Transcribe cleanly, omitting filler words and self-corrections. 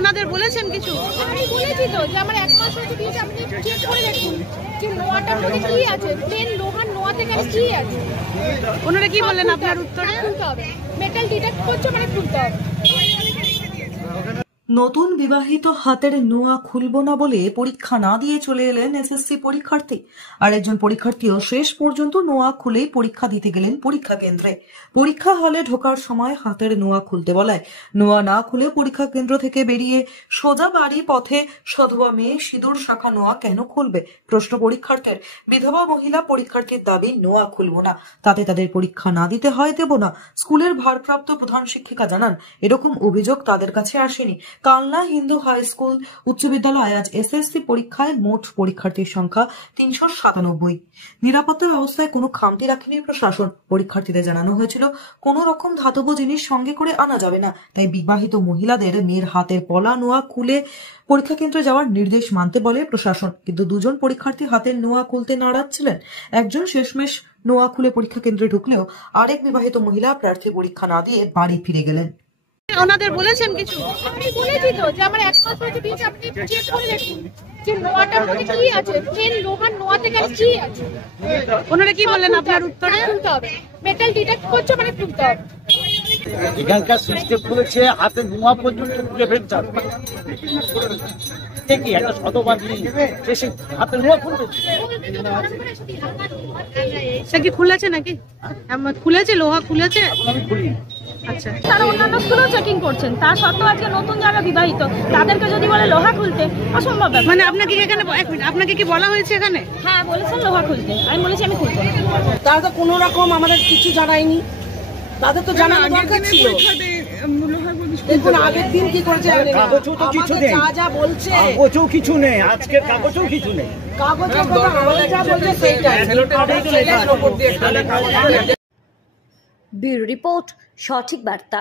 ওনাদের বলেছেন কিছু? আমি বলেছি তো যে আমার 1 মাস হচ্ছে দিয়েছে, আপনি চেক করে দেখুন যে নোয়াটার মধ্যে কি আছে, প্লেন লোহার নোয়াতে কেন কি আছে। ওনারা কি বললেন আপনার উত্তরে? খুলতে হবে, মেটাল ডিটেক্ট করছে মানে খুলতে হবে। নতুন বিবাহিত হাতের নোয়া খুলব না বলে পরীক্ষা না দিয়ে চলে এলেন এসএসসি পরীক্ষার্থী। আর একজন পরীক্ষার্থীও শেষ পর্যন্ত নোয়া খুলেই পরীক্ষা দিতে গেলেন পরীক্ষা কেন্দ্রে। পরীক্ষা হলে ঢোকার সময় হাতের নোয়া খুলতে বলায় নোয়া না খুলে পরীক্ষা কেন্দ্র থেকে বেরিয়ে সোজা বাড়ি পথে সধবা মেয়ে সিঁদুর শাখা নোয়া কেন খুলবে প্রশ্ন পরীক্ষার্থীর। বিধবা মহিলা পরীক্ষার্থীর দাবি নোয়া খুলব না, তাতে তাদের পরীক্ষা না দিতে হয় দেব না। স্কুলের ভারপ্রাপ্ত প্রধান শিক্ষিকা জানান এরকম অভিযোগ তাদের কাছে আসেনি। কালনা হিন্দু হাই স্কুল উচ্চ বিদ্যালয়ে আজ এসএসসি পরীক্ষায় মোট পরীক্ষার্থীর সংখ্যা 397। নিরাপত্তার ব্যবস্থায় কোনো খামতি রাখেনি প্রশাসন। পরীক্ষার্থীদের জানানো হয়েছিল কোনো রকম ধাতব জিনিস সঙ্গে করে আনা যাবে না, তাই বিবাহিত মহিলাদের মেয়ের হাতের পলা নোয়া খুলে পরীক্ষা কেন্দ্রে যাওয়ার নির্দেশ মানতে বলে প্রশাসন। কিন্তু দুজন পরীক্ষার্থী হাতের নোয়া খুলতে নারাজ ছিলেন। একজন শেষমেশ নোয়া খুলে পরীক্ষা কেন্দ্রে ঢুকলেও আরেক বিবাহিত মহিলা প্রার্থী পরীক্ষা না দিয়ে বাড়ি ফিরে গেলেন। ওনাদের বলেছেন কিছু? আমি বলেছি তো যে আমার 1 মাস হচ্ছে দিয়েছে, আপনি চেক করে দেখুন যে নোয়াটার মধ্যে কি আছে, প্লেন লোহার নোয়াতে কেন কি আছে। ওনারা কি বললেন আপনার উত্তরে? খুলতে হবে, মেটাল ডিটেক্ট করছে মানে খুলতে হবে। এখানকার সিস্টেম করেছে হাতে নোয়া পর্যন্ত খুলে ফেলতে হবে। কি একটা শতবাদী সে হাতে নোয়া খুলবে, সে কি খুলেছে নাকি? খুলেছে, লোহা খুলেছে। আমি খুলি। আচ্ছা, তারা অন্যান্য স্কুলেও চেকিং করছেন, তার সত্ত্বেও আজকে নতুন যারা বিবাহিত তাদেরকে যদি বলে লোহা খুলতে, অসম্ভব ব্যাপার। মানে আপনাকে কি এখানে আপনাকে কি বলা হয়েছে এখানে? হ্যাঁ বলেছেন লোহা খুলতে, আমি বলেছি আমি খুলবো না। তারা তো কোনো রকম আমাদের কিছু জানায়নি, তাদের তো জানানো দরকার ছিল। দেখুন আগের দিন কি করেছে, কাগজও তো কিছু নেই, যা যা বলছে কাগজও কিছু নেই, আজকের কাগজও কিছু নেই। কাগজের কথা আমাদের যা বলছে সেইটাই। ব্যুরো রিপোর্ট, সঠিক বার্তা।